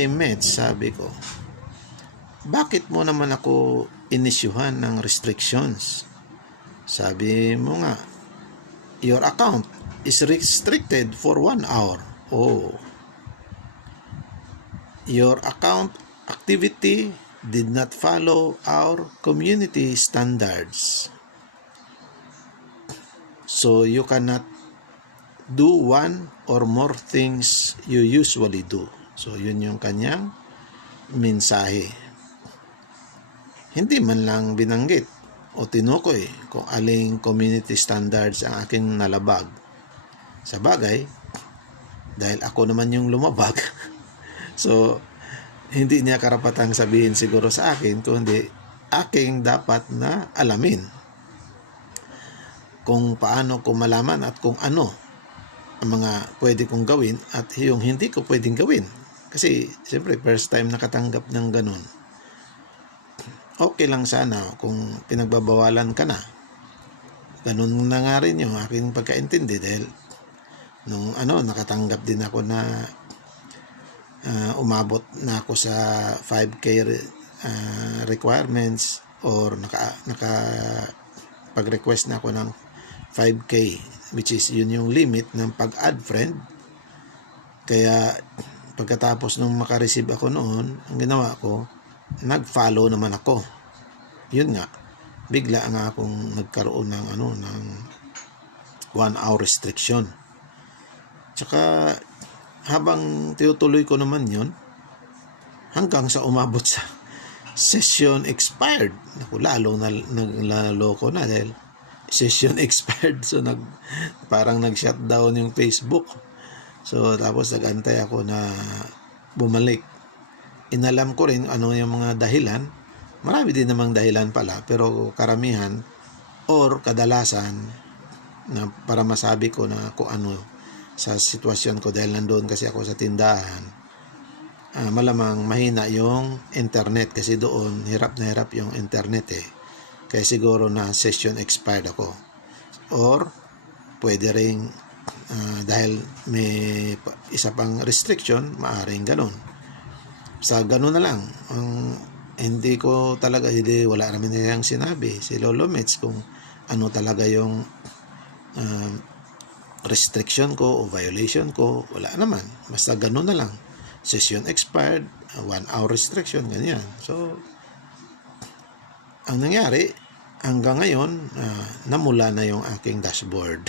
kay Mets, sabi ko, bakit mo naman ako inisyuhan ng restrictions? Sabi mo nga, your account is restricted for 1 hour. Oh. Your account activity did not follow our community standards. So you cannot do one or more things you usually do. So yun yung kanyang mensahe. Hindi man lang binanggit o tinukoy kung aling community standards ang aking nalabag. Sa bagay, dahil ako naman yung lumabag, so hindi niya karapatang sabihin siguro sa akin, kundi aking dapat na alamin kung paano ko malaman at kung ano ang mga pwede kong gawin at yung hindi ko pwedeng gawin. Kasi siyempre first time nakatanggap ng ganun. Okay lang sana kung pinagbabawalan ka na. Ganun na nga rin yung aking pagkaintindi dahil nung nakatanggap din ako na umabot na ako sa 5K requirements or pag-request na ako ng 5K, which is yun yung limit ng pag-add friend. Kaya pagkatapos nung makareceive ako noon, ang ginawa ko, nag-follow naman ako. Yun nga, bigla nga akong nagkaroon ng ng 1 hour restriction. Tsaka habang tinutuloy ko naman yun, hanggang sa umabot sa session expired. Naku, lalo na naglaloko na dahil session expired. So parang nag-shutdown yung Facebook. So tapos nag-antay ako na bumalik. Inalam ko rin ano yung mga dahilan. Marami din namang dahilan pala, pero karamihan or kadalasan na para masabi ko na kung ano sa sitwasyon ko dahil nandoon kasi ako sa tindahan. Malamang mahina yung internet kasi doon hirap na hirap yung internet kaya siguro na session expired ako, or pwede ring dahil may isa pang restriction, maaring ganun. Sa ganun na lang, hindi ko talaga, wala naman niyang sinabi si Lolo Mets kung ano talaga yung restriction ko o violation ko. Wala naman, basta ganun na lang, session expired, 1 hour restriction, ganyan. So ang nangyari hanggang ngayon, namula na yung aking dashboard.